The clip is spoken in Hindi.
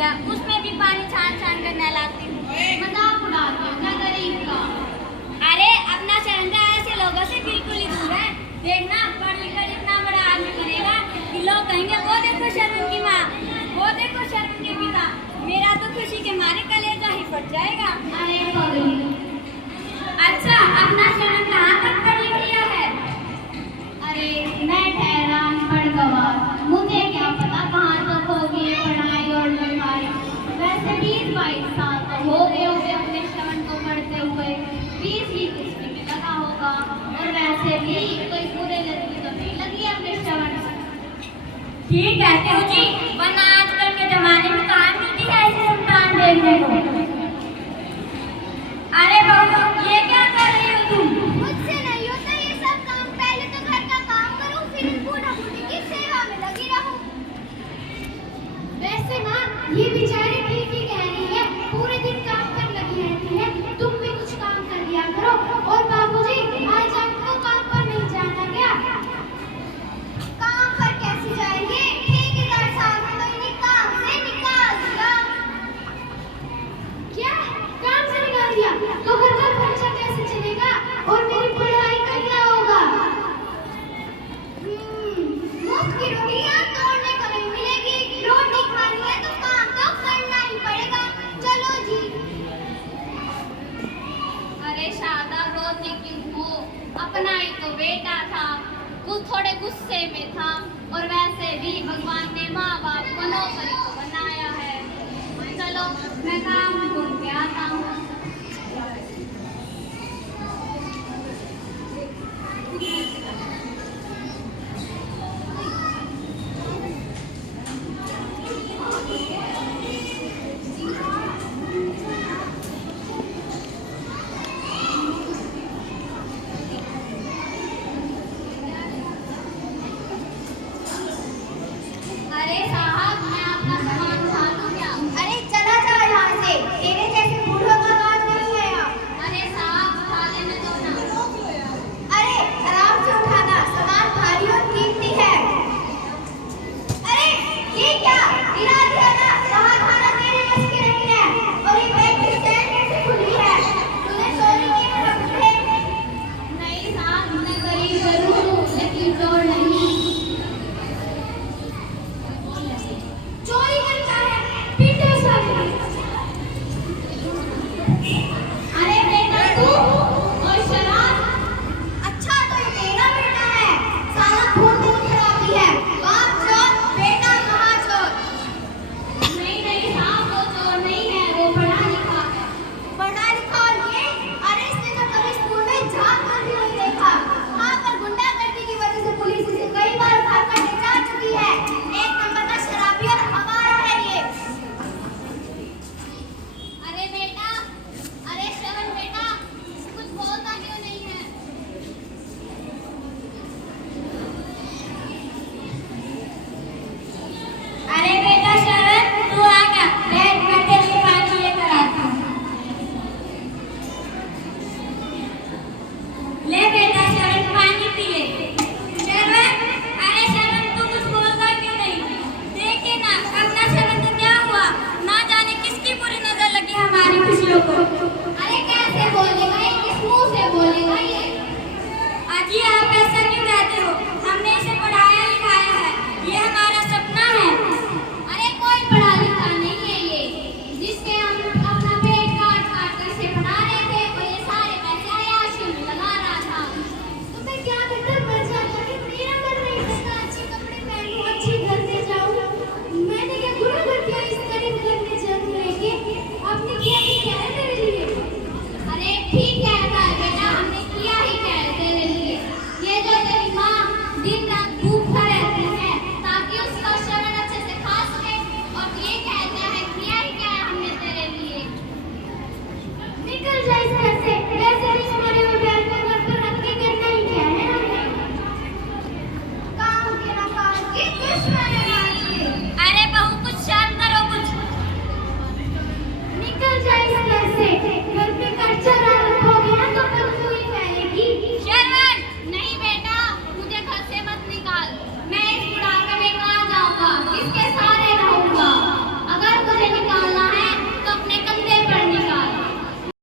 गया, उसमें भी पानी छान छान कर नहलाती हूँ। मजाक उड़ाते हो ना गरीब का। अरे अपना शहंशाह ऐसे लोगों से बिल्कुल ही दूर है। देखना पढ़ लिख कर इतना बड़ा आदमी बनेगा कि लोग कहेंगे वो देखो शर्म की माँ, वो देखो शर्म के पिता। मेरा तो खुशी के मारे कलेजा ही फट जाएगा। अरे पगली, अच्छा अपना शर्म कहाँ तक पढ़ लिख लिया है? अरे मैं ठहरा अनपढ़ गवार, मुझे क्या पता कहाँ तक होगी ये पढ़ाई और लिखाई। वैसे 20-22 साल तो हो गए होंगे अपने श्रवण को पढ़ते हुए। 20वीं किस्ती में लगा होगा, और वैसे भी कोई बुरे लड़की तो नहीं लगी है अपने श्रवण से। ठीक कहते हो जी, वरना आजकल के जमाने में कहाँ मिलती है ऐसी संतान देखने को। अरे बहू ये क्या कर रही हो तुम? मुझसे नहीं होता ये सब काम। पहले तो घर का काम करूं, फिर इन बूढ़ा बूढ़ी की सेवा में लगी रहूं। वैसे माँ ये बेचारी ठीक ही कह रही है, पूरे दिन काम पर लगी रहती है। तुम भी कुछ काम कर दिया करो। और बाबूजी आज आपको काम पर नहीं जाना क्या? काम पर कैसे जाएंगे? ठेकेदार साहब ने तो इन्हें काम से निकाल दिया। क्या काम से निकाल दिया? तो घर का खर्चा कैसे चलेगा और मेरी पढ़ाई का क्या होगा? मुफ्त की रोटियां तोड़ने को नहीं मिलेगी। रोटी खानी है तो काम तो करना ही पड़ेगा। चलो जी। अरे शादा रोती क्यों हो? अपना ही तो बेटा था, कुछ थोड़े गुस्से में था। और वैसे भी भगवान ने माँ बाप को नौकरी को बनाया है। चलो मैं काम ढूंढ के आता हूँ। अरे साहब मैं आपका सामान उठा लूं क्या? अरे चला जा यहाँ से, तेरे जैसे बूढ़ों का काम नहीं है यहाँ। अरे साहब उठा लेने दो ना। अरे आराम से उठाना, सामान भारी और कीमती है। अरे ये क्या गिरा दिया ना? वहाँ खाना तेरे बस की नहीं है। और ये बैग की चैन कैसे खुली है? तूने चोरी की है ना मुझे? नहीं साहब मैं गरीब जरूर हूँ लेकिन चोर नहीं। चोरी करता है, पीटो